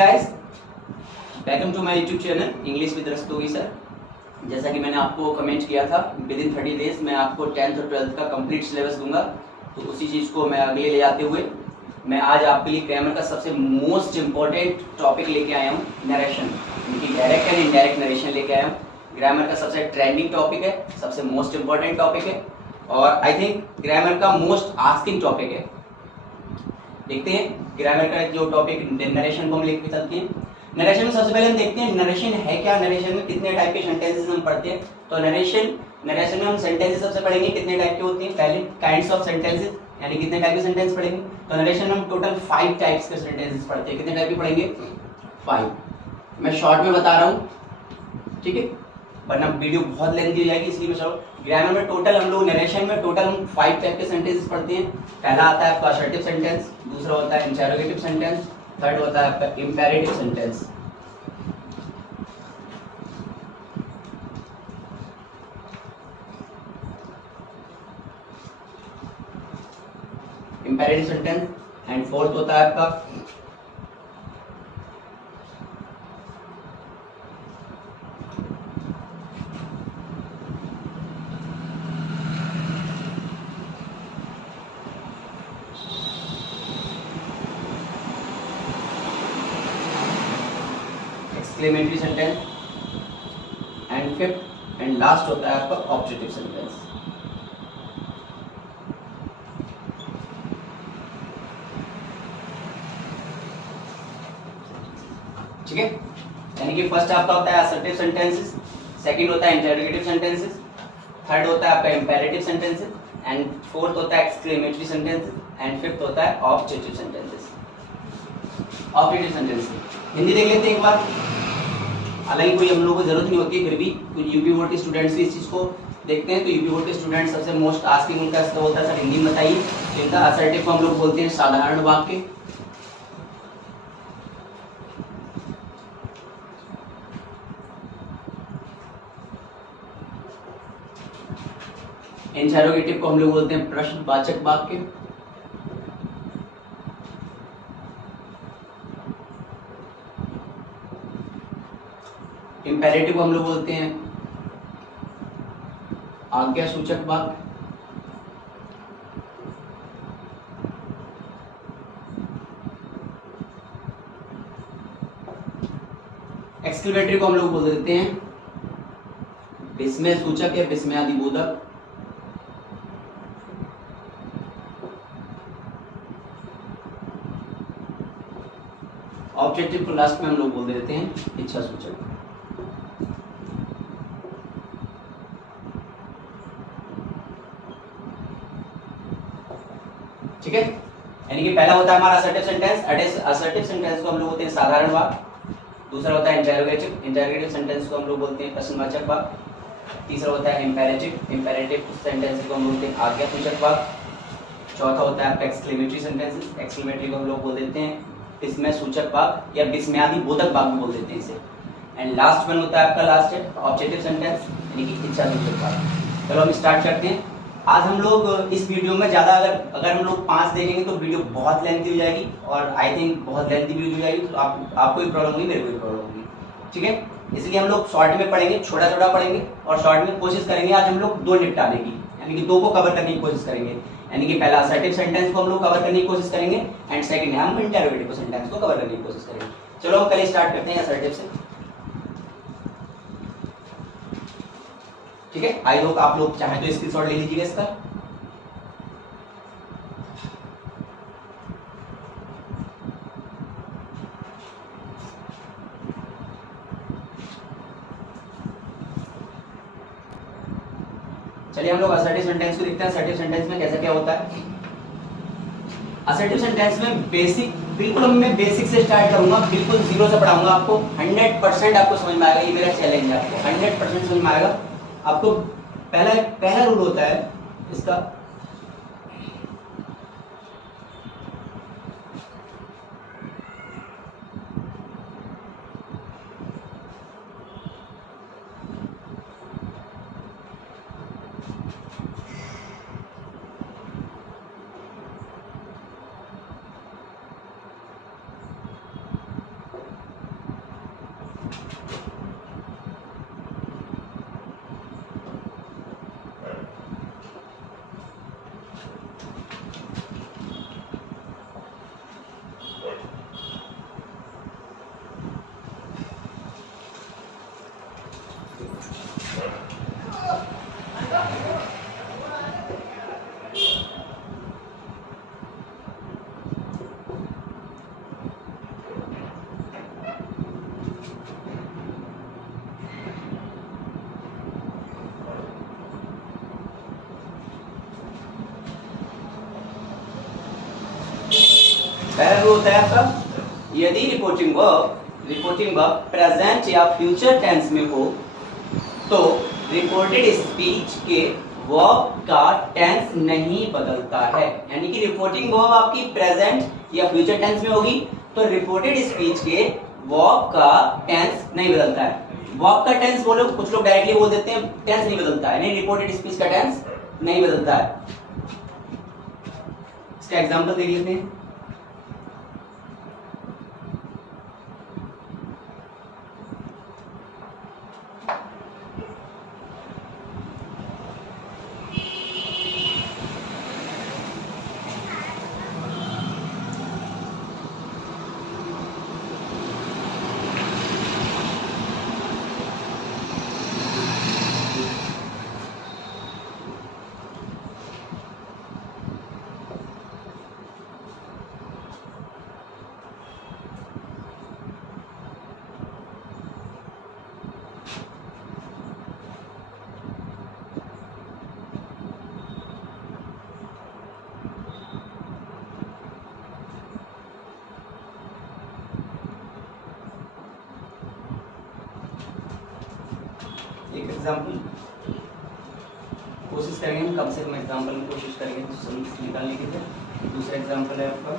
Guys, welcome to my YouTube channel English with Rastogi sir. जैसा कि मैंने आपको कमेंट किया था, विद इन 30 डेज मैं आपको 10th और 12th का कंप्लीट सिलेबस दूंगा। तो उसी चीज़ को मैं आगे ले जाते हुए मैं आज आपके लिए ग्रामर का सबसे मोस्ट इम्पॉर्टेंट टॉपिक लेके आया हूँ, नरेशन। इनकी डायरेक्ट एंड इनडायरेक्ट नरेशन लेके आया हूँ। ग्रामर का सबसे ट्रेंडिंग टॉपिक है, सबसे मोस्ट इम्पॉर्टेंट टॉपिक है और आई थिंक ग्रामर का मोस्ट आस्किंग टॉपिक है। देखते हैं ग्रामर का जो टॉपिक नरेशन को हम लेके चलते हैं। नरेशन में सबसे पहले हम देखते हैं नरेशन है क्या, नरेशन में कितने टाइप के सेंटेंसेस हम पढ़ते हैं। तो नरेशन में हम सेंटेंसेस सबसे पढ़ेंगे कितने टाइप के होते हैं। पहले काइंड्स ऑफ सेंटेंसेस, यानी कितने टाइप के सेंटेंस पढ़ेंगे। तो नरेशन में हम टोटल 5 टाइप्स के सेंटेंसेस पढ़ते हैं। कितने टाइप के पढ़ेंगे? 5। मैं शॉर्ट में बता रहा हूँ, ठीक है, वरना वीडियो बहुत लेंथी हो जाएगी, इसलिए मैं चलो ग्रामर में टोटल हम लोग नरेशन में टोटल हम 5 टाइप के सेंटेंसेस पढ़ते हैं। पहला आता है आपका असर्टिव सेंटेंस, दूसरा होता है इंटरोगेटिव सेंटेंस, थर्ड होता है आपका imperative sentence. Imperative sentence and fourth होता है आपका exclamatory sentence and fifth and last होता है आपका ऑब्जेक्टिव सेंटेंस। ठीक है, यानी कि फर्स्ट आपका होता है असर्टिव सेंटेंसेस, सेकंड होता है इंटरोगेटिव सेंटेंसेस, थर्ड होता है आपका इंपेरेटिव सेंटेंसेस एंड फोर्थ होता है एक्सक्लेमेटरी सेंटेंसेस एंड फिफ्थ होता है objective sentences. Objective sentences Hindi देख लेते हैं एक बार। हालांकि कोई हम लोगों को जरूरत नहीं होती है, फिर भी कुछ यूपी बोर्ड के स्टूडेंट्स भी इस चीज को देखते हैं। तो यूपी बोर्ड के स्टूडेंट्स सबसे मोस्ट आस्किंग उनका होता है सर हिंदी में बताइए। इनका असर्टिव को हम लोग बोलते हैं साधारण वाक्य, इंटरोगेटिव को हम लोग बोलते हैं प्रश्नवाचक वाक्य, इंपेरेटिव को हम लोग बोलते हैं आज्ञा सूचक वाक्य, एक्सक्लेमेटरी को हम लोग बोल देते हैं विस्मय सूचक या विस्मयादिबोधक, ऑब्जेक्टिव को लास्ट में हम लोग बोल देते हैं इच्छा सूचक। ठीक है, यानी कि पहला होता है हमारा असर्टिव सेंटेंस। असर्टिव सेंटेंस को हम लोग बोलते हैं साधारण वाक्य, दूसरा होता है इंटरोगेटिव सेंटेंस को हम लोग बोलते हैं प्रश्नवाचक वाक्य, तीसरा होता है इंपेरेटिव सेंटेंस को हम बोलते हैं आज्ञा सूचक वाक्य, चौथा होता है आपका एक्सक्लेमेटरी को हम लोग बोल देते हैं विस्मय सूचक वाक्य या विस्मयादिबोधक वाक्य बोल देते हैं इसे। एंड लास्ट वन होता है आपका लास्ट है ऑब्जेक्टिव सेंटेंस, यानी कि इच्छा सूचक वाक्य। चलो हम स्टार्ट करते हैं। आज हम लोग इस वीडियो में ज़्यादा अगर हम लोग 5 देखेंगे तो वीडियो बहुत लेंथी हो जाएगी और आई थिंक बहुत लेंथी वीडियो हो जाएगी। तो आपको भी प्रॉब्लम होगी, मेरे को भी प्रॉब्लम होगी, ठीक है। इसलिए हम लोग शॉर्ट में पढ़ेंगे, छोटा छोटा पढ़ेंगे और शॉर्ट में कोशिश करेंगे आज हम लोग 2 निपटाने की, यानी कि 2 को कवर करने की कोशिश करेंगे। यानी कि पहला असर्टिव सेंटेंस को हम लोग कवर करने की कोशिश करेंगे एंड सेकंड हम इंटरोगेटिव सेंटेंस को कवर करने की कोशिश करेंगे। चलो हम कल स्टार्ट करते हैं असर्टिव से, ठीक है। आई होप आप लोग चाहे तो स्क्रीनशॉट ले लीजिएगा इसका। चलिए हम लोग असर्टिव सेंटेंस को देखते हैं। असर्टिव सेंटेंस में कैसा क्या होता है। असर्टिव सेंटेंस में बिल्कुल मैं बेसिक से स्टार्ट करूंगा, बिल्कुल जीरो से पढ़ाऊंगा आपको। 100% आपको समझ में आएगा, ये मेरा चैलेंज है आपको। 100% समझ में आएगा आपको। पहला रूल होता है इसका, पहला रूल होता है आपका, यदि रिपोर्टिंग वर्ब प्रेजेंट या फ्यूचर टेंस में हो तो रिपोर्टेड स्पीच के वर्ब का टेंस नहीं बदलता है। यानी कि रिपोर्टिंग वर्ब आपकी प्रेजेंट या फ्यूचर टेंस में होगी तो रिपोर्टेड स्पीच के वर्ब का टेंस नहीं बदलता है। वर्ब का टेंस बोलो, कुछ लोग डायरेक्टली बोल देते हैं टेंस नहीं बदलता है, नहीं, रिपोर्टेड स्पीच का टेंस नहीं बदलता है। इसका एग्जांपल देख लेते हैं। एक एग्जांपल कोशिश करेंगे, कम से कम एग्जांपल में कोशिश करेंगे तो सही निकालने के लिए। दूसरा एग्जांपल है आपका,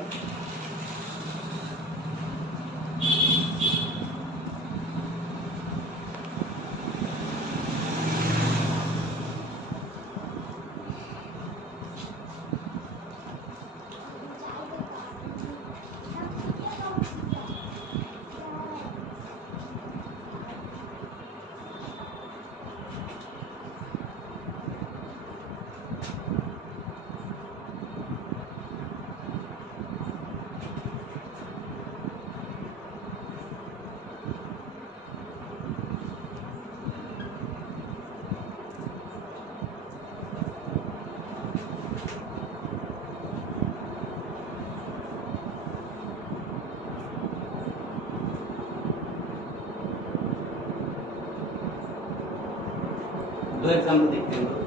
दो एग्जांपल देखते हैं।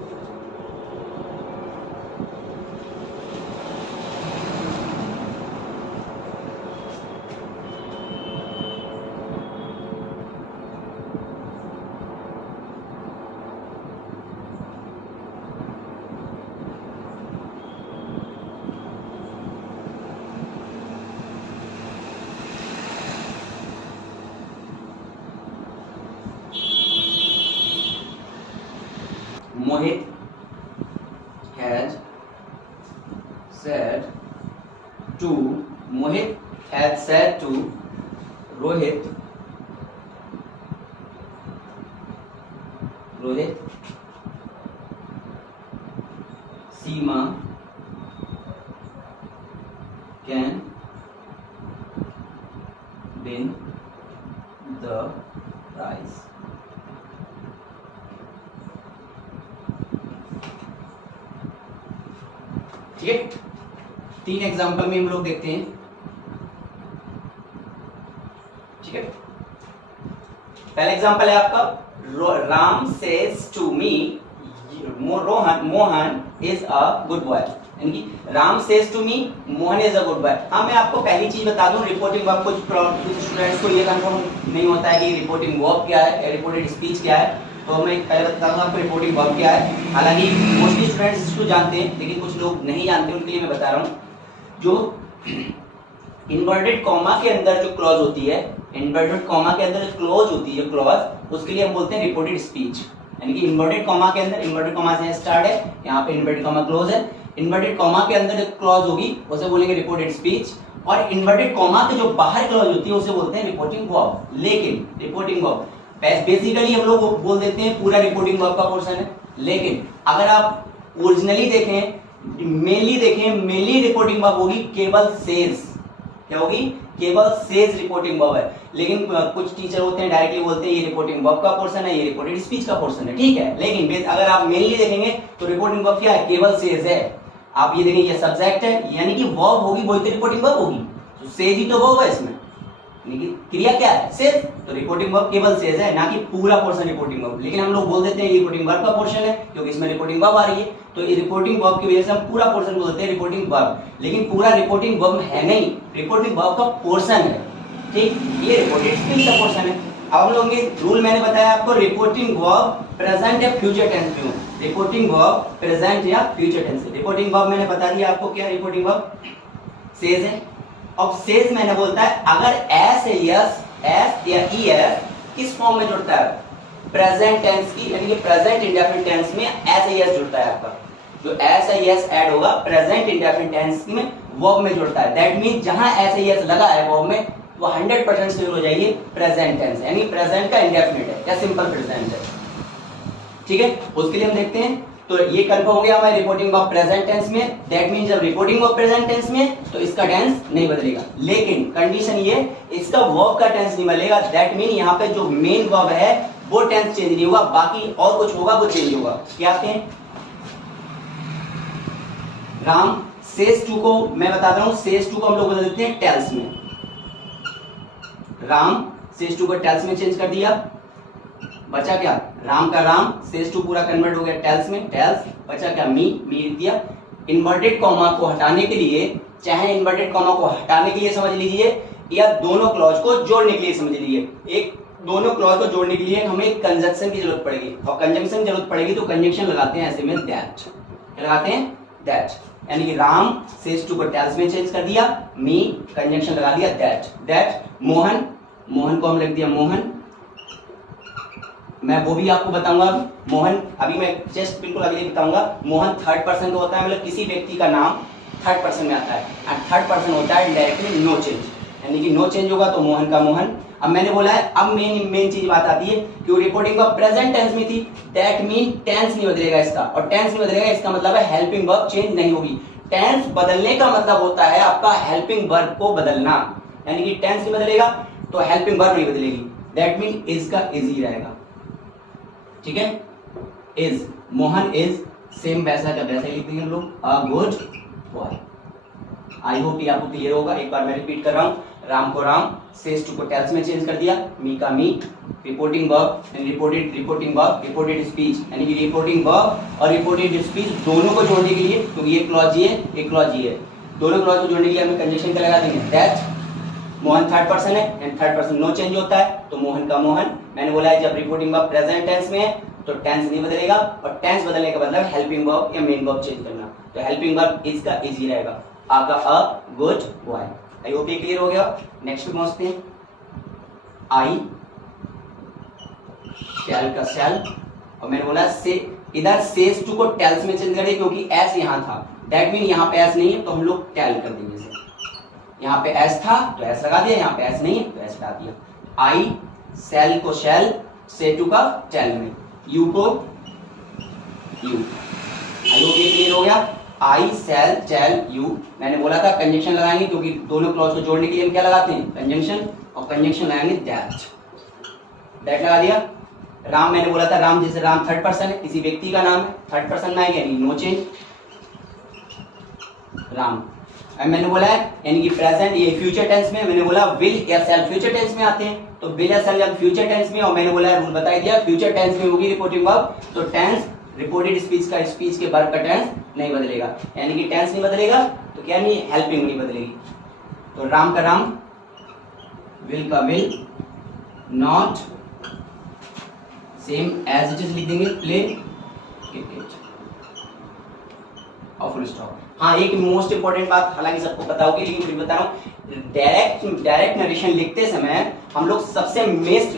Mohit has said to Rohit Seema can win the prize। ठीक है, तीन एग्जांपल में हम लोग देखते हैं। ठीक है, पहला एग्जांपल है आपका, Ram says to me Mohan is a good boy. यानी कि Ram says to me Mohan is a good boy. हाँ, मैं आपको पहली चीज बता दूं, रिपोर्टिंग वर्ब, कुछ स्टूडेंट्स को ये कंफर्म नहीं होता है कि रिपोर्टिंग वर्ब क्या है, रिपोर्टेड स्पीच क्या है। तो मैं पहले बता दूं आपको रिपोर्टिंग वर्ब क्या है। हालांकि मोस्टली स्टूडेंट्स इसको जानते हैं, लेकिन कुछ लोग नहीं जानते, उनके लिए मैं बता रहा हूँ। जो इन्वर्टेड कॉमा के अंदर जो क्लॉज होती है, इन्वर्टेड कॉमा के अंदर जो क्लॉज होती है, जो क्लॉज, उसके लिए हम बोलते हैं रिपोर्टेड स्पीच। यानी कि इन्वर्टेड कॉमा के अंदर, इन्वर्टेड कॉमा से स्टार्ट है, यहाँ पे इन्वर्टेड कॉमा क्लोज है, इन्वर्टेड कॉमा के अंदर एक क्लॉज होगी उसे बोलेंगे रिपोर्टेड स्पीच, और इन्वर्टेड कॉमा के जो बाहर क्लॉज होती है उसे बोलते हैं रिपोर्टिंग वर्ब। लेकिन रिपोर्टिंग वर्ब बेसिकली हम लोग बोल देते हैं पूरा रिपोर्टिंग वर्ब का पोर्शन है, लेकिन अगर आप ओरिजिनली देखें, मेनली रिपोर्टिंग वर्ब होगी केवल सेज। क्या होगी? केवल सेज रिपोर्टिंग वर्ब है। लेकिन कुछ टीचर होते हैं डायरेक्टली बोलते हैं ये रिपोर्टिंग वर्ब का पोर्शन है, ये रिपोर्टेड स्पीच का पोर्शन है, ठीक है। लेकिन अगर आप मेनली देखेंगे तो रिपोर्टिंग वर्ब क्या है? केवल सेज है। आप ये देखेंगे ये सब्जेक्ट है, यानी कि वर्ब होगी वही तो रिपोर्टिंग वर्ब होगी, तो सेज ही तो वर्ब है इसमें, यानी कि क्रिया क्या है? सेज। तो रिपोर्टिंग वर्ब केवल सेज है, ना कि पूरा पोर्शन रिपोर्टिंग वर्ब। लेकिन हम लोग बोल देते हैं ये रिपोर्टिंग वर्ब का पोर्शन है क्योंकि इसमें रिपोर्टिंग वर्ब आ रही है, तो ये रिपोर्टिंग वर्ब की वजह से हम पूरा पोर्शन बोलते हैं रिपोर्टिंग वर्ब। लेकिन पूरा रिपोर्टिंग वर्ब है नहीं, रिपोर्टिंग वर्ब का पोर्शन है, ठीक। ये रिपोर्टेड स्पीच का पोर्शन है। अब हम लोग ये रूल मैंने बताया आपको, रिपोर्टिंग वर्ब प्रेजेंट या फ्यूचर टेंस में हो, रिपोर्टिंग वर्ब प्रेजेंट या फ्यूचर टेंस। रिपोर्टिंग वर्ब मैंने बता दिया आपको क्या रिपोर्टिंग वर्ब सेज है। अब सेज मैंने बोलता है अगर एस है यस, एस या ई है, किस फॉर्म में जुड़ता है? प्रेजेंट टेंस की, यानी कि प्रेजेंट इंडेफिनिट टेंस में एस या यस जुड़ता है आपका। जो एस या यस ऐड होगा प्रेजेंट इंडेफिनिट टेंस में वर्ब में जुड़ता है। दैट मीन जहां एस या यस लगा है वर्ब में वो 100% से हो जाएगी प्रेजेंट टेंस, यानी प्रेजेंट का इंडेफिनिट है या सिंपल प्रेजेंट है, ठीक है। उसके लिए हम देखते हैं, तो ये कंफर्म हो गया हमारे रिपोर्टिंग वर्ब प्रेजेंट टेंस में। दैट मीन जब रिपोर्टिंग वर्ब प्रेजेंट टेंस में तो इसका टेंस नहीं बदलेगा, लेकिन कंडीशन ये इसका वर्ब का टेंस नहीं बदलेगा। दैट मीन यहाँ पे जो मेन वर्ब है वो टेंस चेंज नहीं होगा, बाकी और कुछ होगा वो चेंज होगा। क्या आते हैं? राम सेज टू को मैं बताता हूं, सेज टू को हम लोग बदल देते हैं टेल्स में। राम सेज टू को टेल्स में चेंज कर दिया, बचा क्या? राम का राम, सेज टू पूरा कन्वर्ट हो गया टेल्स में, टेल्स। बचा क्या? मी दिया। इन्वर्टेड कॉमा को हटाने के लिए, चाहे इन्वर्टेड कॉमा को हटाने के लिए समझ लीजिए या दोनों क्लॉज को जोड़ने के लिए समझ लीजिए। एक दोनों क्लॉज को जोड़ने के लिए हमें कंजंक्शन की जरूरत पड़ेगी, और कंजंक्शन की जरूरत पड़ेगी तो कंजंक्शन लगाते हैं ऐसे में दैट। क्या लगाते हैं? दैट। यानी कि राम सेज टू को टेल्स में चेंज कर दिया, मी कंजंक्शन लगा दिया दैट। दैट मोहन, मोहन को हम लिख दिया मोहन। मैं वो भी आपको बताऊंगा मोहन, अभी मैं जस्ट बिल्कुल अगले बताऊंगा। मोहन थर्ड पर्सन का होता है, मतलब किसी व्यक्ति का नाम थर्ड पर्सन में आता है, और थर्ड पर्सन होता है डायरेक्टली नो चेंज, यानी कि नो चेंज होगा तो मोहन का मोहन। अब मैंने बोला है, अब मेन चीज बात आती है कि रिपोर्टिंग वर्ब प्रेजेंट टेंस में थी, दैट मीन टेंस नहीं बदलेगा इसका, और टेंस नहीं बदलेगा इसका मतलब है हेल्पिंग वर्ब चेंज नहीं होगी। टेंस बदलने का मतलब होता है आपका हेल्पिंग वर्ब को बदलना, यानी कि टेंस नहीं बदलेगा तो हेल्पिंग वर्ब नहीं बदलेगी। दैट मीन इज का इज ही रहेगा, ठीक है। इज, मोहन इज सेम वैसा का वैसा ही लिख देंगे हम लोग, अ गुड बॉय। आई होप ये आपको क्लियर होगा। एक बार मैं रिपीट कर रहा हूं, राम को राम, सेज टू को टेल्स में चेंज कर दिया, मी का me, reporting verb reporting verb reported speech, यानी कि रिपोर्टिंग वर्ब और रिपोर्टेड स्पीच दोनों को जोड़ने के लिए, क्योंकि ये क्लॉज ये एक क्लॉज ये, दोनों क्लॉज को जोड़ने के लिए हमें कंजंक्शन का लगा देंगे दैट। मोहन थर्ड पर्सन है and third person no change होता है तो मोहन का मोहन। मैंने बोला है जब रिपोर्टिंग वर्ब प्रेजेंट टेंस में है तो टेंस नहीं बदलेगा, और टेंस बदलने का मतलब हेल्पिंग वर्ब या मेन वर्ब चेंज करना, तो हेल्पिंग वर्ब इज का इज ही रहेगा, आपका अ गुड बॉय। आई होप ये क्लियर हो गया। नेक्स्ट पे पहुंचते हैं, आई शैल का शैल, और मैंने बोला से इधर सेज टू को टेल्स में चेंज करें क्योंकि एस यहां था, दैट मीन यहां पे एस नहीं है तो हम लोग टेल कर देंगे इसे। यहाँ पे एस था तो एस लगा दिया, यहाँ पे एस नहीं है तो एस हटा दिया। आई सेल को शेल, से टू का टेल में, यू को यू। आई होप ये क्लियर हो गया। आई सेल टेल यू, मैंने बोला था कंजंक्शन लगाएंगे क्योंकि दोनों क्लॉज को जोड़ने के लिए हम क्या लगाते हैं? कंजंक्शन, और कंजंक्शन लगाएंगे दैट। दैट लगा दिया। राम, मैंने बोला था राम, जैसे राम थर्ड पर्सन है, किसी व्यक्ति का नाम है, थर्ड पर्सन में आएगा यानी नो चेंज राम। मैंने बोला है यानी कि प्रेजेंट ये फ्यूचर टेंस में, मैंने बोला विल या शैल फ्यूचर टेंस में आते हैं, तो विल या शैल जब फ्यूचर टेंस में, और मैंने बोला रूल बता दिया फ्यूचर टेंस में होगी रिपोर्टिंग वर्ब, तो टेंस रिपोर्टेड स्पीच का स्पीच के वर्ब का टेंस नहीं बदलेगा, यानी कि टेंस नहीं बदलेगा तो क्या नहीं हेल्पिंग नहीं बदलेगी। तो राम का राम, विल का will, not same as it is लिख देंगे, प्ले क्रिकेट और फुल स्टॉप। हाँ, एक मोस्ट इंपॉर्टेंट बात, हालांकि सबको पता होगी लेकिन फिर बता रहा हूँ, डायरेक्ट नरेशन लिखते समय हम लोग सबसे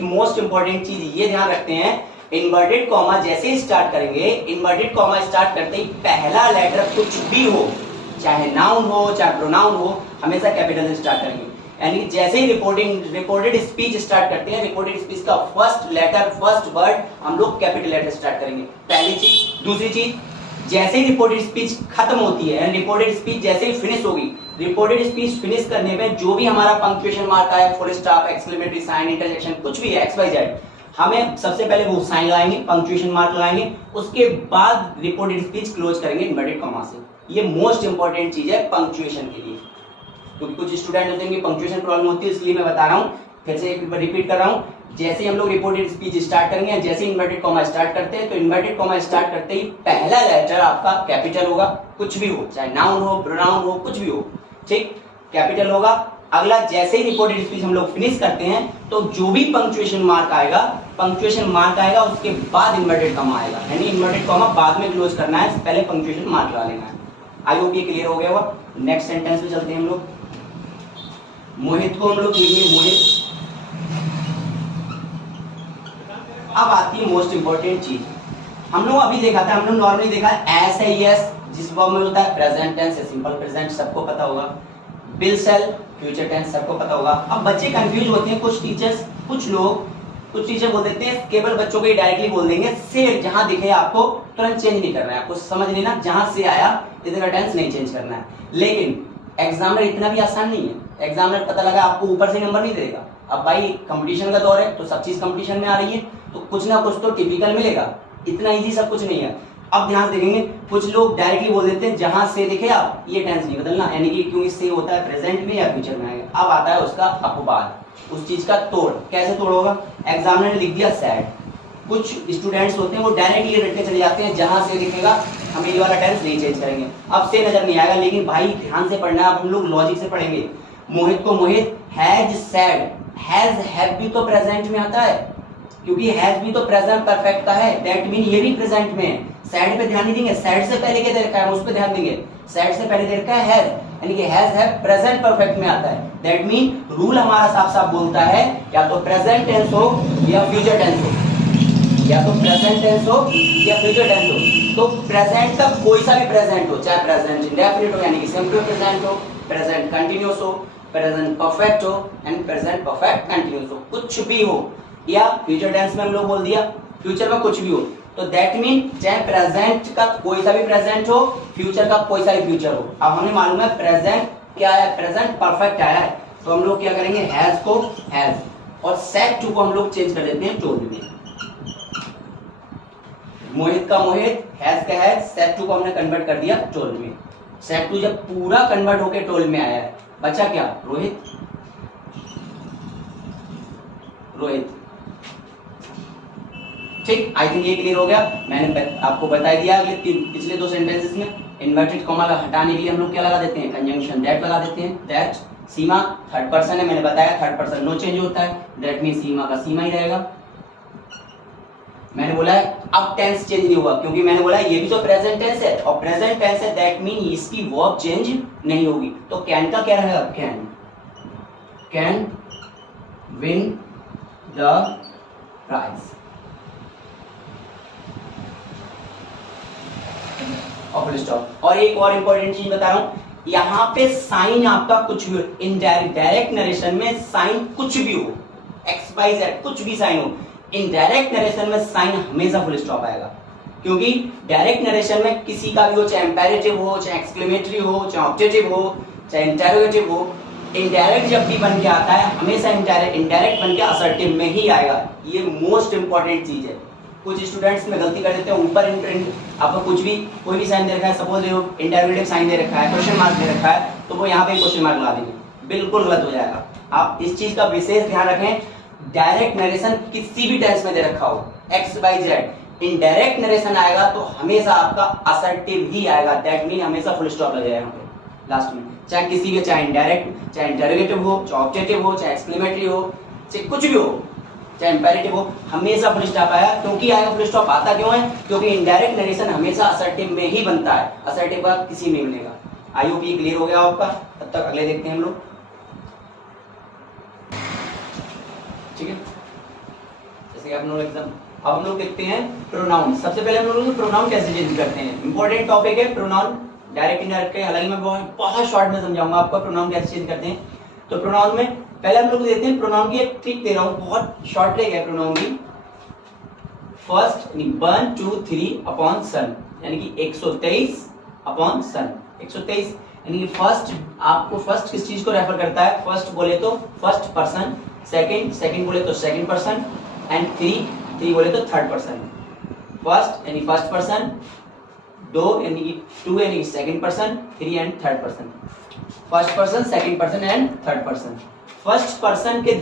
मोस्ट इंपॉर्टेंट चीज ये ध्यान रखते हैं इन्वर्टेड कॉमा जैसे ही स्टार्ट करेंगे, इन्वर्टेड कॉमा स्टार्ट करते ही पहला लेटर कुछ भी हो, चाहे नाउन हो चाहे प्रोनाउन हो, हमेशा कैपिटल से स्टार्ट करेंगे। यानी जैसे ही रिपोर्टेड स्पीच स्टार्ट करते हैं, रिपोर्टेड स्पीच का फर्स्ट लेटर फर्स्ट वर्ड हम लोग कैपिटल लेटर स्टार्ट करेंगे, पहली चीज। दूसरी चीज, जैसे ही रिपोर्टेड स्पीच खत्म होती है, रिपोर्टेड स्पीच जैसे ही फिनिश होगी, रिपोर्टेड स्पीच फिनिश करने में जो भी हमारा पंक्चुएशन मार्क आया, full stop, exclamatory sign, interjection, कुछ भी है, एक्स वाई जेड, हमें सबसे पहले वो साइन लगाएंगे, पंक्चुएशन मार्क लगाएंगे, उसके बाद रिपोर्टेड स्पीच क्लोज करेंगे इन्वर्टेड कॉमा से। ये मोस्ट इंपॉर्टेंट चीज है पंक्चुएशन के लिए, क्योंकि कुछ स्टूडेंट होते हैं पंक्चुएशन प्रॉब्लम होती है, इसलिए मैं बता रहा हूँ, फिर से एक बार रिपीट कर रहा हूँ। जैसे ही हम लोग रिपोर्टेड स्पीच स्टार्ट करेंगे, जैसे इन्वर्टेड कॉमा स्टार्ट करते हैं, तो इन्वर्टेड कॉमा स्टार्ट करते ही पहला लेटर आपका कैपिटल होगा, कुछ भी हो, चाहे नाउन हो प्रोनाउन हो कुछ भी हो, ठीक, कैपिटल होगा। अगला, जैसे ही रिपोर्टेड स्पीच हम लोग फिनिश करते हैं, तो जो भी पंक्चुएशन मार्क आएगा उसके बाद इन्वर्टेड कॉमा आएगा, यानी इन्वर्टेड कॉमा बाद में क्लोज करना है, पहले पंक्चुएशन मार्क लगा लेना है। आई होप ये क्लियर हो गया होगा। नेक्स्ट सेंटेंस पे चलते हैं हम लोग। मोहित को हम लोग लिखेंगे मोहित। अब आती है मोस्ट इंपॉर्टेंट चीज, हम लोग अभी देखा था, हम लोग नॉर्मली देखा एस है यस, जिस फॉर्म में होता है प्रेजेंट टेंस है, सिंपल प्रेजेंट सबको पता होगा, विल सेल फ्यूचर टेंस सबको पता होगा। अब बच्चे कंफ्यूज होते हैं, कुछ टीचर बोल देते हैं, केवल बच्चों को ही डायरेक्टली बोल देंगे से, जहां दिखे आपको तुरंत चेंज नहीं करना है, आपको समझ लेना जहां से आया इधर का टेंस नहीं चेंज करना है। लेकिन एग्जामिनर इतना भी आसान नहीं है, एग्जामिनर पता लगा आपको ऊपर से नंबर नहीं देगा। अब भाई कंपटीशन का दौर है, तो सब चीज कंपटीशन में आ रही है, तो कुछ ना कुछ तो टिपिकल मिलेगा, इतना इजी सब कुछ नहीं है। अब ध्यान देखेंगे, कुछ लोग डायरेक्टली बोल देते हैं जहां से दिखे आप, ये टेंस नहीं बदलना, यानी कि क्योंकि से होता है प्रेजेंट में या फ्यूचर में आएगा। अब आता है उसका अपवाद, उस चीज का तोड़, कैसे तोड़ होगा। एग्जामिनर ने लिख दिया सैड, कुछ स्टूडेंट्स होते हैं वो डायरेक्टली रट के चले जाते हैं, जहां से दिखेगा हम ये वाला टेंस नहीं चेंज करेंगे, अब से नजर नहीं आएगा। लेकिन भाई ध्यान से पढ़ना, अब हम लोग लॉजिक से पढ़ेंगे। मोहित को मोहित हैज सैड, हैव भी तो प्रेजेंट में आता है, क्योंकि हैज भी तो प्रेजेंट परफेक्ट का है, दैट मीन ये भी प्रेजेंट में है। सैड पे ध्यान नहीं देंगे, सैड से पहले क्या दे रखा है उस पे ध्यान देंगे, सैड से पहले दे रखा है हैज, यानी कि हैज है प्रेजेंट परफेक्ट में आता है, दैट मीन रूल हमारा साफ साफ बोलता है या तो प्रेजेंट टेंस हो या फ्यूचर टेंस हो, या तो प्रेजेंट टेंस हो या फ्यूचर टेंस हो। तो प्रेजेंट का कोई सा भी प्रेजेंट हो, चाहे प्रेजेंट इंडेफिनिट हो यानी कि सिंपल प्रेजेंट हो, प्रेजेंट कंटीन्यूअस हो, प्रेजेंट परफेक्ट हो एंड प्रेजेंट परफेक्ट कंटीन्यूअस हो, कुछ भी हो, या फ्यूचर टेंस में हम लोग बोल दिया फ्यूचर में कुछ भी हो, तो दैट मीन चाहे प्रेजेंट का कोई सा भी प्रेजेंट हो, फ्यूचर का कोई सा भी फ्यूचर हो। अब हमें मालूम है प्रेजेंट क्या है, प्रेजेंट परफेक्ट आया है, तो हम लोग क्या करेंगे, हैज को हैज और सेट टू को हम लोग चेंज कर देते हैं टोल्ड में। मोहित का मोहित, हैज का हैज, सेट टू को हमने कन्वर्ट कर दिया टोल्ड में। सेट टू जब पूरा कन्वर्ट होके टोल्ड में आया है, बचा क्या, रोहित, रोहित, ठीक। आई थिंक ये क्लियर हो गया। मैंने आपको बता दिया अगले पिछले दो सेंटेंसेस में इन्वर्टेड कॉमा हटाने के लिए हम लोग क्या लगा देते हैं, कंजंक्शन दैट लगा देते हैं। दैट सीमा थर्ड पर्सन है, मैंने बताया थर्ड पर्सन नो चेंज होता है, दैट मीन सीमा का सीमा ही रहेगा। मैंने बोला है अब टेंस चेंज नहीं हुआ, क्योंकि मैंने बोला है ये भी तो प्रेजेंट टेंस है और प्रेजेंट टेंस है, दैट मीन इसकी वर्ब चेंज नहीं होगी। तो कैन का क्या रहेगा, कैन विन द प्राइज और स्टॉप। और एक और इंपॉर्टेंट चीज बता रहा हूं, यहाँ पे साइन आपका कुछ भी हो, इनडायरेक्ट डायरेक्ट नरेशन में साइन कुछ भी हो, एक्स वाई जेड कुछ भी साइन हो, इनडायरेक्ट नरेशन में साइन हमेशा फुल स्टॉप आएगा। क्योंकि डायरेक्ट नरेशन में किसी का भी हो, चाहे इंपेरेटिव हो, चाहे एक्सक्लेमेटरी हो, चाहे ऑब्जेक्टिव हो, चाहे इंटेरोगेटिव हो, इनडायरेक्ट जब भी बन के आता है हमेशा इनडायरेक्ट बन के असर्टिव में ही आएगा। ये मोस्ट इंपॉर्टेंट चीज है। कुछ स्टूडेंट्स में गलती कर देते हैं, ऊपर आपको कुछ भी कोई भी साइन दे रखा है, सपोज इंटररोगेटिव साइन दे रखा है, क्वेश्चन मार्क दे रखा है, तो वो यहाँ पे क्वेश्चन मार्क लगा देंगे, बिल्कुल गलत हो जाएगा। आप इस चीज का विशेष ध्यान रखें, डायरेक्ट नरेशन किसी भी टेंस में दे रखा हो, X Y Z, indirect narration आएगा तो हमेशा आपका असर्टिव ही आएगा, दैट मीन हमेशा फुल स्टॉप लगेगा यहाँ पे लास्ट में, चाहे किसी भी, चाहे इनडायरेक्ट, चाहे इंटरोगेटिव हो, चाहे ऑब्जेक्टिव हो, चाहे एक्सक्लेमेटरी हो, चाहे कुछ भी हो, चाहे इंपेरेटिव हो, हमेशा फुल स्टॉप आया। क्योंकि आएगा फुल स्टॉप, आता क्यों है, क्योंकि इनडायरेक्ट नरेशन हमेशा असर्टिव में ही बनता है, असर्टिव का किसी में मिलेगा। आई होप ये क्लियर हो गया आपका। तब तक अगले देखते हैं हम लोग, ठीक है। जैसे कि आप लोग एकदम अब हम लोग देखते हैं प्रोनाउन। सबसे पहले हम लोग प्रोनाउन कैसे चेंज करते हैं, इंपॉर्टेंट टॉपिक है प्रोनाउन, डायरेक्ट इनडायरेक्ट के, हालांकि मैं बहुत शॉर्ट में समझाऊंगा आपको प्रोनाउन कैसे चेंज करते हैं। तो प्रोनाउन में पहले हम लोग देते हैं प्रोनाउन की एक ट्रिक दे रहा हूँ, बहुत शॉर्ट ट्रिक है प्रोनाउन की। फर्स्ट 1 2 3 अपॉन सन, यानी कि 123 अपॉन सन। 123 यानी कि फर्स्ट, आपको फर्स्ट किस चीज को रेफर करता है, फर्स्ट बोले तो फर्स्ट पर्सन, सेकंड बोले तो सेकंड पर्सन, एंड थ्री बोले तो थर्ड पर्सन। फर्स्ट यानी फर्स्ट पर्सन, दो यानी कि टू यानी कि second person, three and third person. First person, second person and third person. First person के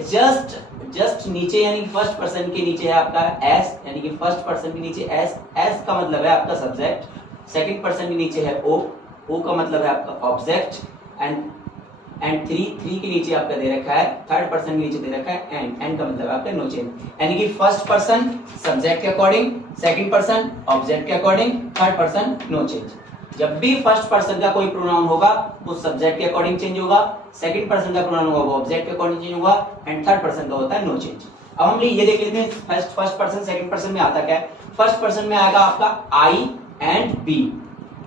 जस्ट नीचे यानी कि फर्स्ट पर्सन के नीचे है आपका एस, यानी कि फर्स्ट पर्सन के नीचे एस, एस का मतलब है आपका सब्जेक्ट। सेकंड पर्सन के नीचे है ओ, ओ का मतलब है आपका ऑब्जेक्ट, एंड थ्री के नीचे आपका दे रखा है, थर्ड पर्सन के नीचे दे रखा है एंड का मतलब है आपका नो चेंज, यानी कि फर्स्ट पर्सन सब्जेक्ट के अकॉर्डिंग, सेकंड पर्सन ऑब्जेक्ट के according, third person no change. जब भी फर्स्ट पर्सन का कोई प्रोनाउन होगा वो सब्जेक्ट के अकॉर्डिंग चेंज होगा, सेकंड पर्सन का प्रोनाउन होगा वो ऑब्जेक्ट के अकॉर्डिंग चेंज होगा, एंड थर्ड पर्सन का होता है नो चेंज। अब हम ये देख लेते हैं फर्स्ट पर्सन सेकंड पर्सन में आता क्या है। फर्स्ट पर्सन में आएगा आपका आई एंड बी।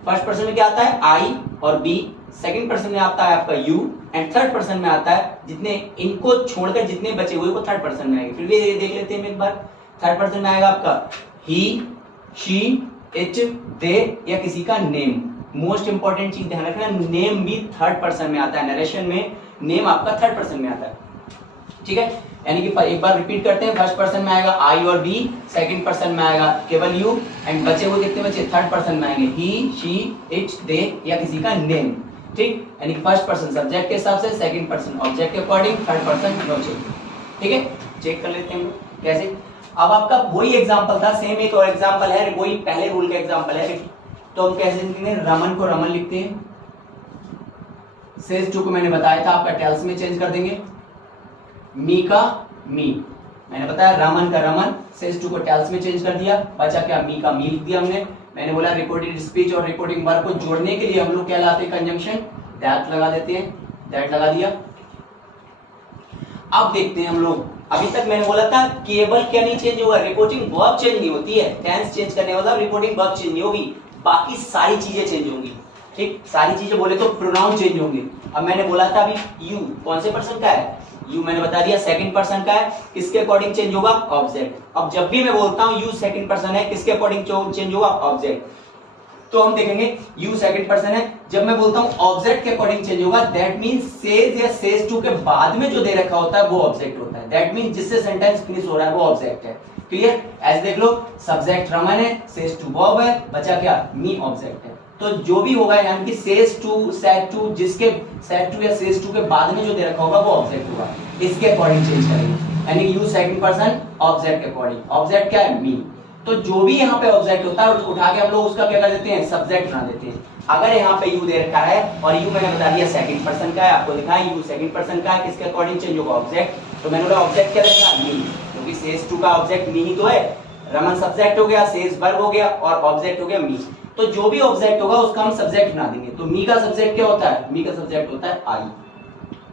फर्स्ट पर्सन में क्या आता है, आई और बी। सेकंड पर्सन में आता है आपका यू, एंड थर्ड पर्सन में आता है, जितने इनको छोड़कर जितने बचे हुए वो थर्ड पर्सन में आएंगे। फिर भी देख लेते हैं एक बार। थर्ड पर्सन में आएगा आपका ही, शी, इट, दे या किसी का नेम। मोस्ट इंपॉर्टेंट चीज ध्यान रखना, नेम भी थर्ड पर्सन में आता है। नरेशन में नेम आपका थर्ड पर्सन में आता है, ठीक है। यानी कि एक बार रिपीट करते हैं, फर्स्ट पर्सन में आएगा आई और बी, सेकंड पर्सन में आएगा केवल यू, एंड बचे हुए कितने बचे, थर्ड पर्सन में आएंगे ही, शी, इट, दे या किसी का नेम, ठीक। यानी फर्स्ट पर्सन सब्जेक्ट के हिसाब से, सेकंड पर्सन ऑब्जेक्ट के according, third person no change, ठीक है। चेक कर लेते हैं कैसे। अब आपका वही एग्जांपल था, सेम एक और एग्जांपल है, वही पहले रूल का एग्जांपल है। तो हम कैसे लिखेंगे, रमन को रमन लिखते हैं, सेज टू को मैंने बताया था आपका टेल्स में चेंज कर देंगे, मी का मी, मैंने बताया रमन का रमन, सेज टू को टेल्स में चेंज कर दिया, बचा क्या, मी का मी लिख दिया हमने। मैंने बोला रिपोर्टेड स्पीच और रिपोर्टिंग वर्ब को जोड़ने के लिए हम लोग क्या लाते हैं, कंजंक्शन, दैट लगा देते हैं, दैट लगा दिया। अब देखते हैं हम लोग, अभी तक मैंने बोला था केवल क्या नहीं चेंज होगा, रिपोर्टिंग वर्ब चेंज नहीं होती है, टेंस चेंज करने वाला रिपोर्टिंग वर्ब चेंज नहीं होगी, बाकी सारी चीजें चेंज होंगी, ठीक। सारी चीजें बोले तो प्रोनाउन चेंज होंगे। अब मैंने बोला था अभी यू कौन से पर्सन का है, यू मैंने बता दिया सेकंड पर्सन का है, किसके अकॉर्डिंग चेंज होगा, ऑब्जेक्ट। अब जब भी मैं बोलता हूं यू सेकंड पर्सन है, किसके अकॉर्डिंग चेंज होगा, ऑब्जेक्ट। तो हम देखेंगे यू सेकंड पर्सन है, जब मैं बोलता हूं ऑब्जेक्ट के अकॉर्डिंग चेंज होगा, दैट मींस सेज या सेज टू के बाद में जो दे रखा होता है वो ऑब्जेक्ट होता है, दैट मींस जिससे सेंटेंस फिनिश हो रहा है वो ऑब्जेक्ट है, क्लियर। ऐसे देख लो, सब्जेक्ट रमन है, सेज टू वर्ब है, बचा क्या, मी ऑब्जेक्ट है। तो जो भी होगा यानी कि सेज टू, सेड टू, जिसके सेड टू या सेज टू के बाद में जो दे रखा होगा वो ऑब्जेक्ट होगा, इसके अकॉर्डिंग चेंज करेंगे, यानी यू सेकंड पर्सन ऑब्जेक्ट के अकॉर्डिंग, ऑब्जेक्ट क्या है, मी। तो जो भी यहाँ पे ऑब्जेक्ट होता है उठा के हम लोग उसका क्या कर देते हैं, सब्जेक्ट बना देते हैं। अगर यहाँ पे यू दे रखा है और यू मैंने बता दिया सेकंड पर्सन का है, आपको लिखा है यू सेकंड पर्सन का है, किसके अकॉर्डिंग चेंज होगा, ऑब्जेक्ट। तो मैंने बोला ऑब्जेक्ट क्या रखा, मी, क्योंकि सेज टू का ऑब्जेक्ट मी ही तो है, रमन सब्जेक्ट हो गया, सेज वर्ब हो गया और ऑब्जेक्ट हो गया मी। तो जो भी ऑब्जेक्ट होगा उसका हम सब्जेक्ट बना देंगे। तो मी का सब्जेक्ट क्या होता है, मी का सब्जेक्ट होता है आई,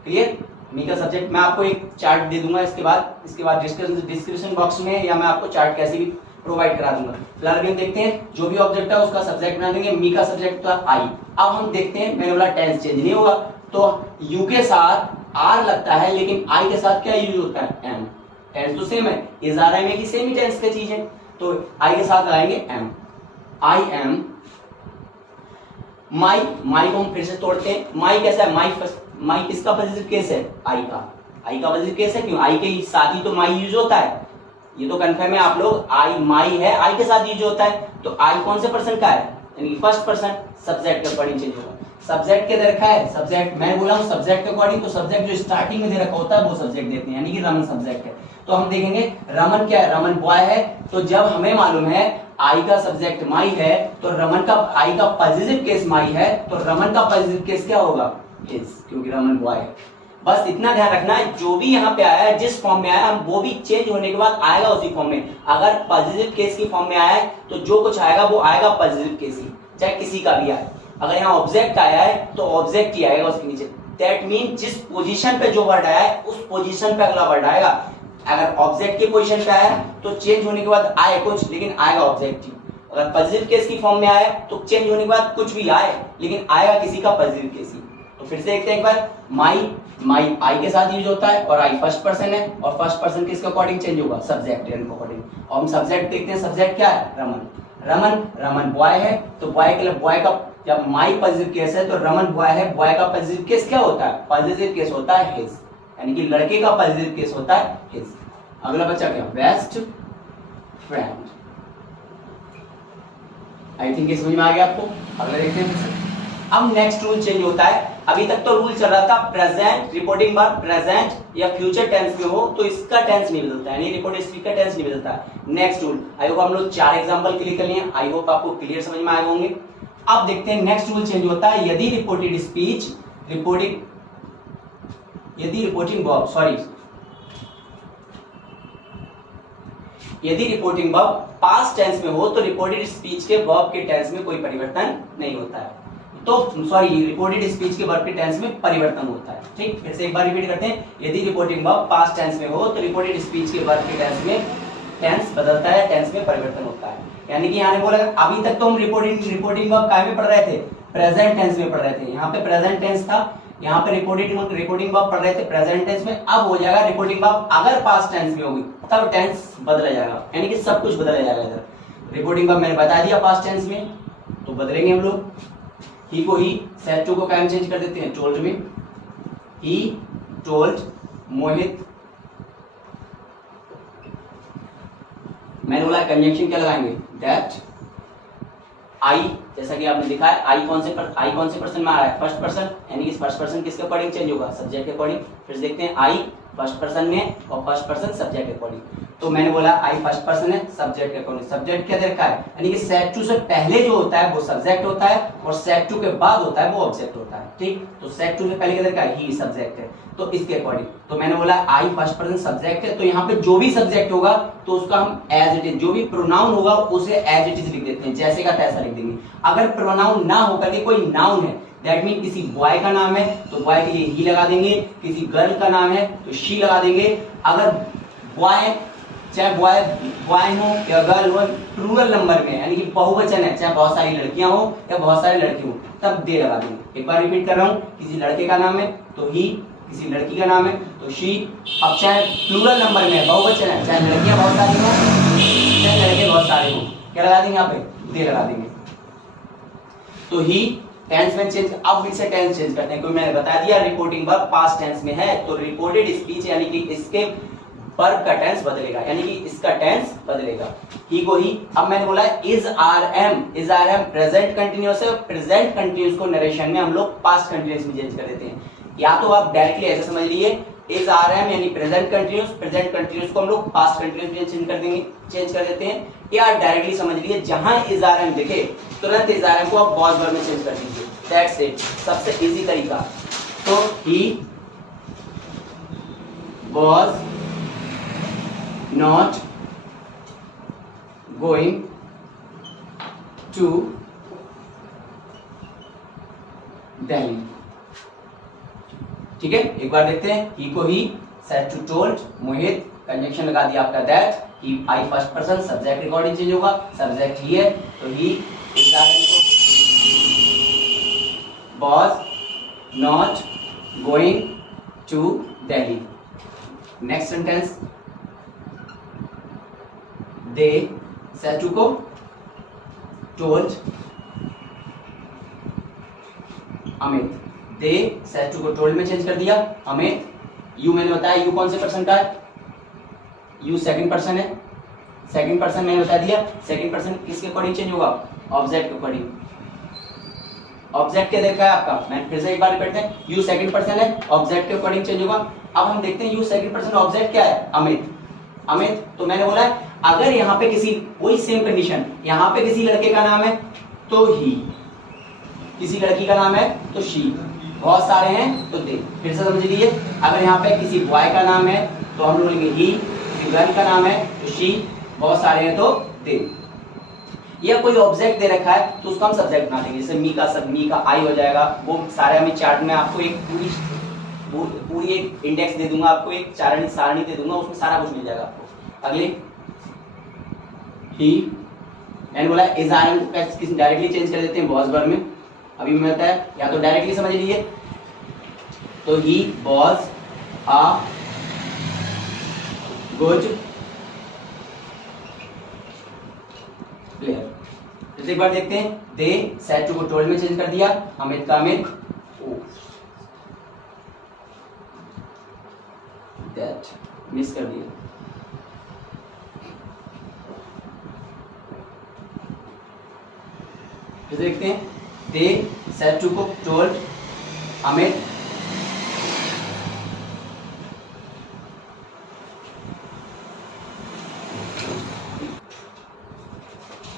क्लियर। मी का सब्जेक्ट मैं आपको एक चार्ट दे दूंगा इसके बाद डिस्क्रिप्शन बॉक्स में, या मैं आपको चार्ट कैसे भी प्रोवाइड करा दूंगा। फिलहाल अभी हम देखते हैं जो भी ऑब्जेक्ट है उसका सब्जेक्ट बना देंगे, मी का सब्जेक्ट था आई। अब हम देखते हैं, मैंने बोला टेंस चेंज नहीं होगा, तो यू के साथ आर लगता है, लेकिन आई के साथ क्या यूज होता है, एम। टेंस तो सेम है, इजारा में की सेम ही टेंस की चीज है, तो आई के साथ लगाएंगे एम। आई एम माई, माई को हम फिर से तोड़ते हैं, माई कैसा है, माई किसका पॉजिटिव केस है, आई का पॉजिटिव केस है, क्यों, आई के साथ ही तो माई यूज होता है, ये तो कंफर्म है आप लोग, आई माई है, आई के साथ यूज होता है। तो आई कौन से पर्सन का है, यानी फर्स्ट पर्सन, सब्जेक्ट के अकॉर्डिंग चेंज होगा। सब्जेक्ट के दे रखा है, सब्जेक्ट मैं बोला हूं सब्जेक्ट के अकॉर्डिंग, तो सब्जेक्ट जो स्टार्टिंग में दे रखा होता है वो सब्जेक्ट देते हैं, यानी कि रमन सब्जेक्ट है। तो हम देखेंगे रमन क्या है, रमन बॉय है, तो जब हमें मालूम है आई का सब्जेक्ट माई है, तो रमन का आई का पॉजिटिव केस माई है, तो रमन का पॉजिटिव केस क्या होगा, इज, क्योंकि रमन बॉय है। बस इतना ध्यान रखना है, जो भी यहाँ पे आया है जिस फॉर्म में आया है वो भी चेंज होने के बाद आएगा उसी फॉर्म में। अगर पॉजिटिव केस की फॉर्म में आया है तो जो कुछ आएगा वो आएगा पॉजिटिव केस ही, चाहे किसी का भी आए। अगर यहाँ ऑब्जेक्ट आया है तो ऑब्जेक्ट ही आएगा उसके नीचे, दैट मीन जिस पोजीशन पे जो वर्ड आया है उस पोजीशन पे अगला वर्ड आएगा। अगर ऑब्जेक्ट की पोजीशन पे आया तो चेंज होने के बाद आए कुछ, लेकिन आएगा ऑब्जेक्ट ही। अगर पॉजिटिव केस की फॉर्म में आया तो चेंज होने के बाद कुछ भी आए, लेकिन आएगा किसी का पॉजिटिव केस ही। तो फिर से देखते हैं एक बार, माई आई के साथ यूज होता है और आई फर्स्ट पर्सन है, और फर्स्ट पर्सन किसके अकॉर्डिंग चेंज होगा, सब्जेक्ट के अकॉर्डिंग। और हम सब्जेक्ट देखते हैं, सब्जेक्ट क्या है, रमन। रमन बॉय है, तो बॉय के लिए बॉय का, जब माई पॉजिटिव केस है तो रमन बॉय है, बॉय का पॉजिटिव केस क्या होता है, पॉजिटिव केस होता है हिज, यानी कि लड़के का पॉजिटिव केस होता है हिज। अगला बच्चा क्या, बेस्ट फ्रेंड। आई थिंक ये समझ में आ गया आपको। अगला देखते हैं। अब नेक्स्ट रूल चेंज होता है। अभी तक तो रूल चल रहा था प्रेजेंट, रिपोर्टिंग वर्ब प्रेजेंट या फ्यूचर टेंस में हो तो इसका टेंस नहीं बदलता है, यानी रिपोर्टेड स्पीच का टेंस नहीं बदलता है। नेक्स्ट रूल, आई होप हम लोग 4 एग्जांपल क्लियर कर लिए, आई होप आपको क्लियर समझ में आए होंगे। अब देखते हैं नेक्स्ट रूल चेंज होता है, यदि रिपोर्टेड स्पीच यदि रिपोर्टिंग वर्ब पास्ट टेंस में हो तो रिपोर्टेड स्पीच के वर्ब के टेंस में कोई परिवर्तन नहीं होता है। तो रिपोर्टेड स्पीच के वर्ब के टेंस में परिवर्तन होता है। ठीक, फिर से एक बार रिपीट करते हैं, यदि रिपोर्टिंग वर्ब पास्ट टेंस में हो तो रिपोर्टेड स्पीच के वर्ब के टेंस में टेंस बदलता है, टेंस में परिवर्तन होता है। यानी कि यहाँ बोला अभी तक तो हम रिपोर्टिंग वर्ब काय में पढ़ रहे थे, प्रेजेंट टेंस में पढ़ रहे थे। यहाँ पे प्रेजेंट टेंस था, यहाँ पे रिपोर्टिंग वर्ब पढ़ रहे थे प्रेजेंट टेंस में। अब हो जाएगा रिपोर्टिंग वर्ब अगर पास्ट टेंस में होगी तब टेंस बदला जाएगा, यानी कि सब कुछ बदला जाएगा। इधर रिपोर्टिंग वर्ब मैंने बता दिया पास्ट टेंस में, तो बदलेंगे हम लोग। ही को ही, सेड टू को क्या चेंज कर देते हैं, टोल्ड में। ही टोल्ड मोहित। मैंने बोला कंजंक्शन क्या लगाएंगे, दैट। आई, जैसा कि आपने लिखा है, आई कौन से पर्सन में आ रहा है, फर्स्ट पर्सन, यानी कि फर्स्ट पर्सन किसके अकॉर्डिंग चेंज होगा, सब्जेक्ट के अकॉर्डिंग। फिर देखते हैं आई फर्स्ट पर्सन में और फर्स्ट पर्सन सब्जेक्ट के अकॉर्डिंग। तो मैंने बोला आई फर्स्ट पर्सन है, सब्जेक्ट के अकॉर्डिंग। सब्जेक्ट क्या देखा है, यानी कि सेड टू से पहले जो होता है वो सब्जेक्ट होता है और सेड टू के बाद होता है वो ऑब्जेक्ट होता है। ठीक, तो सेड टू से पहले क्या देखा है, ही सब्जेक्ट है, तो इसके अकॉर्डिंग। तो मैंने बोला आई फर्स्ट पर्सन सब्जेक्ट है, तो यहाँ पे जो भी सब्जेक्ट होगा तो उसका हम एज इट इज, जो भी प्रोनाउन होगा उसे एज इट इज लिख देते हैं, जैसे का तैसा लिख देंगे। अगर प्रोनाउन ना होकर के कोई नाउन है, दैट मीन किसी बॉय का नाम है तो बॉय के लिए ही लगा देंगे, किसी गर्ल का नाम है तो शी लगा देंगे। अगर बॉय, चाहे बॉय हो या गर्ल हो, प्लूरल नंबर में यानी कि बहुवचन है, चाहे बहुत सारी लड़कियां हो या बहुत सारे लड़के हो, तब दे लगा देंगे। एक बार रिपीट कर रहा हूं, किसी लड़के का नाम है तो ही, किसी लड़की का नाम है तो शी। अब चाहे प्लूरल नंबर में बहुवचन है, चाहे लड़कियां बहुत सारी हो चाहे लड़के बहुत सारे हो, क्या लगा देंगे, यहाँ पे दे लगा देंगे। तो ही टेंस में चेंज। अब फिर से टेंस चेंज करते हैं, क्योंकि मैंने बता दिया रिपोर्टिंग वर्ब पास्ट टेंस में है तो रिपोर्टेड स्पीच यानी कि इसके वर्ब का टेंस बदलेगा, यानी कि इसका टेंस बदलेगा। ही को ही। अब मैंने बोला is are am present continuous है, प्रेजेंट कंटिन्यूअस को नरेशन में हम लोग पास्ट कंटिन्यूअस में चेंज कर देते हैं। या तो आप डायरेक्टली ऐसे समझ लीजिए इज आर एम यानी प्रेजेंट कंटिन्यूअस को हम लोग पास्ट कंटिन्यूअस में चेंज कर देते हैं, या डायरेक्टली समझ लीजिए जहां इज आर एम दिखे तुरंत इज आर एम को आप वॉज वर्ब में चेंज कर दीजिए। दैट्स इट, सबसे इजी तरीका। तो he was not going to Delhi. ठीक है, एक बार देखते हैं। ही को he, said to told, Mohit, conjunction लगा दिया आपका that. He I first person, subject recording change होगा, सब्जेक्ट ही है तो he was not going to Delhi. Next sentence, they said to go, told Amit. they said to go, told में change कर दिया Amit. You मैंने बताया यू कौन से पर्सन का है, यू सेकंड पर्सन है, सेकंड पर्सन मैंने बता दिया। सेकंड पर्सन किसके अकॉर्डिंग चेंज होगा, ऑब्जेक्ट के अकॉर्डिंग। ऑब्जेक्ट क्या देखा है आपका, मैं फिर से एक बार रिपीट करते हैं, यू सेकंड पर्सन है, ऑब्जेक्ट के अकॉर्डिंग चेंज होगा। अब हम देखते हैं यू सेकंड पर्सन, ऑब्जेक्ट क्या है, अमित। तो मैंने बोला अगर यहाँ पे किसी, वही सेम कंडीशन, यहाँ पे किसी लड़के का नाम है तो ही, किसी लड़की का नाम है तो शी, बहुत सारे हैं तो दे। फिर से समझ लीजिए, अगर यहाँ पे किसी बॉय का नाम है तो हम लोग लेंगे ही, किसी गर्ल का नाम है तो शी, बहुत सारे हैं तो दे। या कोई ऑब्जेक्ट दे रखा है तो उसको हम सब्जेक्ट बना देंगे, जैसे मी का आई हो जाएगा। वो सारे हमें चार्ट में आपको एक पूरी पूरी एक इंडेक्स दे दूंगा आपको, एक सारणी दे दूंगा, उसमें सारा कुछ मिल जाएगा आपको। अगले ही, मैंने बोला इज आर को किसी डायरेक्टली चेंज कर देते हैं वॉज वर्ब में। अभी मैं बताया या तो डायरेक्टली समझ लीजिए, तो he was a good player. जैसे एक बार देखते हैं, दे सेड टू को टोल्ड में चेंज कर दिया, अमित का अमित, दैट मिस कर दिया। फिर देखते हैं, दे सेड टू को told Amit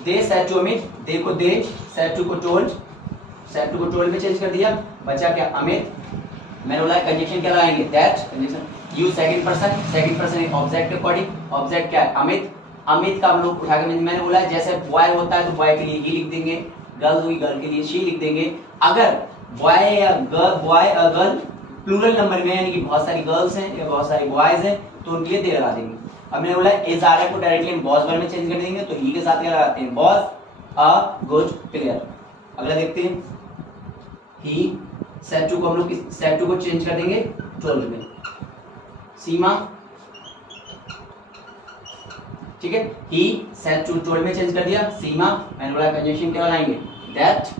they said to Amit, they को दे, सेड टू को टोल्ड, सेड टू को टोल्ड में चेंज कर दिया, बचा क्या अमित। मैंने बोला कंजक्शन क्या लगाएंगे, that conjunction use second person एक ऑब्जेक्ट के अकॉर्डिंग, ऑब्जेक्ट क्या है अमित। अमित का हम लोग उठा के मैंने बोला जैसे बॉय होता है तो बॉय के लिए ही लिख देंगे, गर्ल हुई गर्ल के लिए शी लिख देंगे। अगर बॉय या गर्ल प्लूरल नंबर में यानी कि बहुत सारी गर्ल्स हैं या बहुत सारी बॉयज हैं तो उनके लिए दे लगा देंगे। अब मैंने बोला इज आर को डायरेक्टली हम वॉज वर्ब में चेंज कर देंगे, तो ही के साथ क्या लगाते हैं, वॉज अ गुड प्लेयर। अगला देखते हैं, ही सेड टू को हम लोग सेड टू को चेंज कर देंगे टोल्ड में, सीमा, ठीक है। ही सेड टू टोल्ड में चेंज कर दिया, सीमा। मैंने बोला कंजक्शन क्या लगाएंगे, दैट।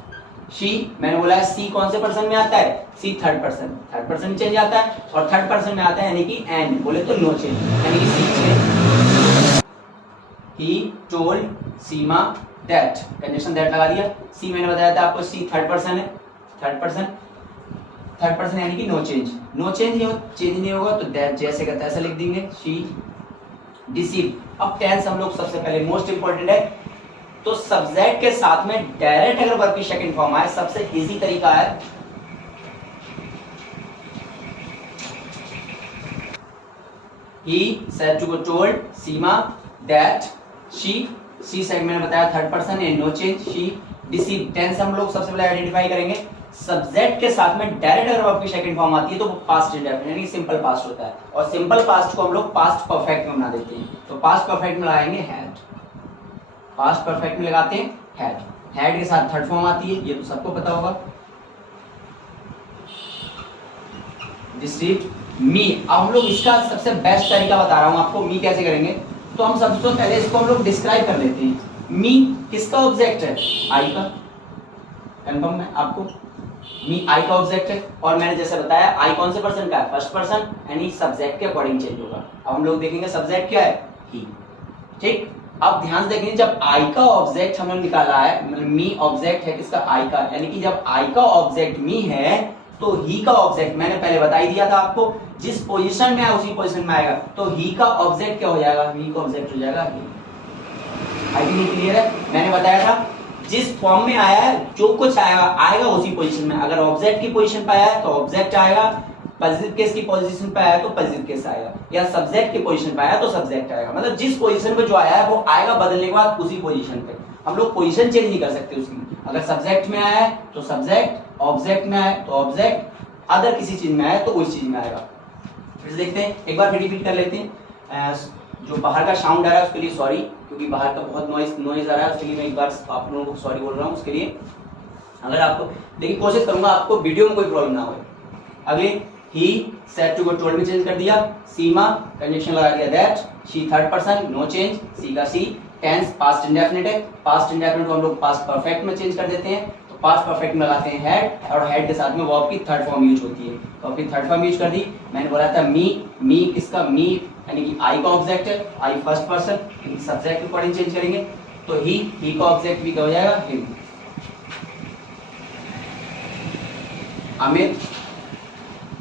शी, मैंने बोला सी कौन से पर्सन में आता है, सी थर्ड पर्सन में चेंज आता है, और थर्ड पर्सन में आता है यानी कि एंड, बोले तो नो चेंज, यानी कि she change. He told Seema that, conjunction that लगा दिया। सी मैंने बताया था आपको, सी थर्ड पर्सन है, थर्ड पर्सन यानी कि नो चेंज, चेंज नहीं होगा तो दैट जैसे का तैसा लिख देंगे। She deceive. अब टेंस हम लोग सबसे पहले मोस्ट इंपॉर्टेंट है, तो सब्जेक्ट के साथ में डायरेक्ट अगर वर्ब की सेकंड फॉर्म आए, सबसे इजी तरीका है ही सेड टू को told Seema that she second मैंने बताया थर्ड पर्सन है, no change. She deceive. Tense हम लोग सबसे पहले आइडेंटिफाई करेंगे, सब्जेक्ट के साथ में डायरेक्ट अगर वर्ब की सेकंड फॉर्म आती है तो वो पास्ट इंडेफिनिट यानी सिंपल पास्ट होता है, और सिंपल पास्ट को हम लोग पास्ट परफेक्ट में बना देते हैं। तो पास्ट परफेक्ट में लगाएंगे हैड, पास्ट परफेक्ट में लगाते हैं हैड। हैड के साथ थर्ड फॉर्म आती है, ये तो सबको पता होगा, डिसीव्ड मी। अब हम लोग इसका सबसे बेस्ट तरीका बता रहा हूं आपको, मी कैसे करेंगे। तो हम सबसे पहले इसको हम लोग डिस्क्राइब कर लेते हैं। मी किसका ऑब्जेक्ट है, आई का, कंफर्म है आपको, मी आई का ऑब्जेक्ट है। और मैंने जैसे बताया आई कौन से पर्सन का है, फर्स्ट पर्सन, यानी सब्जेक्ट के अकॉर्डिंग चेंज होगा। अब हम लोग देखेंगे सब्जेक्ट क्या है, ही, ठीक। अब ध्यान से देखेंगे, जब आई का ऑब्जेक्ट हमने निकाला है, मतलब मी ऑब्जेक्ट है किसका, आई का, यानी कि जब आई का ऑब्जेक्ट मी है तो ही का ऑब्जेक्ट मैंने पहले बता ही दिया था आपको, जिस पोजीशन में है उसी पोजीशन में आएगा, तो ही का ऑब्जेक्ट क्या हो जाएगा, ही का ऑब्जेक्ट हो जाएगा ही। आई थिंक क्लियर है। मैंने बताया था जिस फॉर्म में आया है जो कुछ आएगा उसी पोजीशन में। अगर ऑब्जेक्ट की पोजीशन पे आया है तो ऑब्जेक्ट आएगा, पॉजिटिव केस की पोजीशन पे आया है तो पॉजिटिव केस आएगा, या सब्जेक्ट की पोजीशन पे आया तो सब्जेक्ट आएगा। मतलब जिस पोजीशन पे जो आया है वो आएगा बदलने के बाद उसी पोजीशन पे। हम लोग पोजीशन चेंज नहीं कर सकते उसकी। अगर सब्जेक्ट में आया है तो सब्जेक्ट, ऑब्जेक्ट में आया तो ऑब्जेक्ट, अदर किसी चीज में आया तो उस चीज में आएगा। फिर देखते हैं, एक बार फिर रिपीट कर लेते हैं। जो बाहर का साउंड आ रहा है उसके लिए सॉरी, क्योंकि बाहर का बहुत नॉइज आ रहा है, उसके लिए मैं एक बार आप लोगों को सॉरी बोल रहा हूँ उसके लिए। अगर आपको देखिए, कोशिश करूंगा आपको वीडियो में कोई प्रॉब्लम ना हो। अगले ही सेड टू को टोल्ड में चेंज कर दिया, सीमा कंजक्शन लगा दिया that, she third person, no change, she का सी। टेंस पास्ट इंडेफिनिट है, पास्ट इंडेफिनिट को हम लोग पास्ट परफेक्ट में चेंज कर देते हैं, तो पास्ट परफेक्ट में लगाते हैं हैड, और हैड के साथ में वर्ब की थर्ड फॉर्म यूज होती है, तो अपनी थर्ड फॉर्म यूज कर दी। मैंने बोला था मी किसका, मी यानी कि आई का ऑब्जेक्ट है, आई फर्स्ट पर्सन, सब्जेक्ट के अकॉर्डिंग चेंज करेंगे, तो ही का ऑब्जेक्ट भी क्या हो जाएगा, हिम। अमित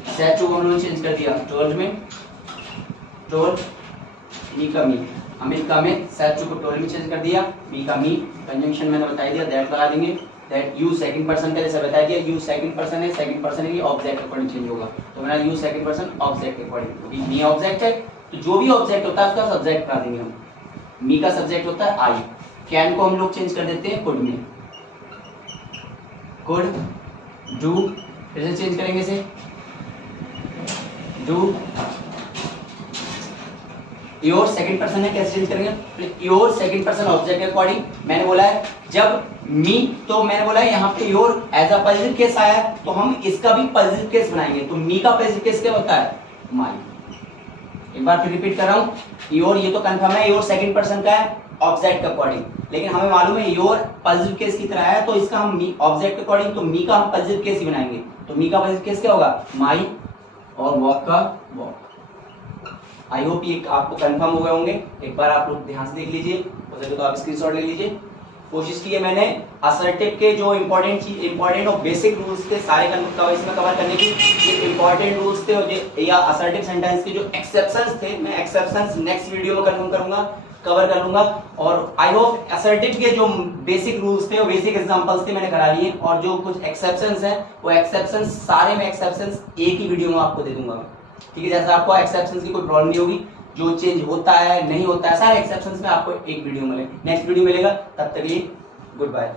सेड टू को हमने चेंज कर दिया टोल्ड में, टोल्ड, मी का मी, अमित का अमित, सेड टू को टोल्ड में चेंज कर दिया, मी का मी। कंजंक्शन मैंने बता दिया, दैट लगा देंगे, दैट यू सेकंड पर्सन का जैसे बता दिया, यू सेकंड पर्सन है, सेकंड पर्सन है, ऑब्जेक्ट के अकॉर्डिंग चेंज होगा, तो मेरा यू सेकंड पर्सन ऑब्जेक्ट के अकॉर्डिंग, क्योंकि मी ऑब्जेक्ट है तो जो भी ऑब्जेक्ट होता है उसका सब्जेक्ट बना देंगे हम। मी का सब्जेक्ट होता है आई, कैन को हम लोग चेंज कर देते हैं कुड में, कुड, डू, फिर से चेंज करेंगे इसे, डू योर सेकंड पर्सन है, कैसे चेंज करेंगे? योर सेकंड पर्सन ऑब्जेक्ट के अकॉर्डिंग मैंने बोला है जब मी, तो मैंने बोला है यहाँ पे your as a positive case आया है तो हम इसका भी पॉजिटिव केस बनाएंगे। तो मी का पॉजिटिव केस क्या होता है? माई। एक बार फिर रिपीट कर रहा हूँ, योर ये तो कंफर्म है, योर सेकंड पर्सन का है ऑब्जेक्ट के अकॉर्डिंग, लेकिन हमें मालूम है योर पॉजिटिव केस की तरह है तो इसका हम मी ऑब्जेक्ट के अकॉर्डिंग, तो मी का हम पॉजिटिव केस ही बनाएंगे। तो मी का पॉजिटिव केस क्या होगा? माई, और वॉक का वॉक। आई होप ये आपको कंफर्म हो गए होंगे। एक बार आप लोग ध्यान से देख लीजिए, हो सके तो आप स्क्रीनशॉट ले लीजिए। कोशिश की है मैंने असर्टिव के जो इंपॉर्टेंट और बेसिक रूल्स थे सारे इसमें कवर करने की। ये इंपॉर्टेंट रूल्स थे और या असर्टिव सेंटेंस के जो एक्सेप्शंस थे, मैं एक्सेप्शंस नेक्स्ट वीडियो में कवर कर लूंगा। और आई होप असर्टिव के जो बेसिक रूल्स थे और बेसिक एग्जांपल्स थे मैंने करा लिए, और जो कुछ एक्सेप्शंस हैं वो एक्सेप्शंस सारे में एक्सेप्शंस एक ही वीडियो में आपको दे दूंगा। ठीक है, जैसे आपको एक्सेप्शंस की कोई प्रॉब्लम नहीं होगी, जो चेंज होता है नहीं होता है सारे एक्सेप्शंस में आपको एक वीडियो मिलेगा, नेक्स्ट वीडियो मिलेगा। तब तक के लिए गुड बाय।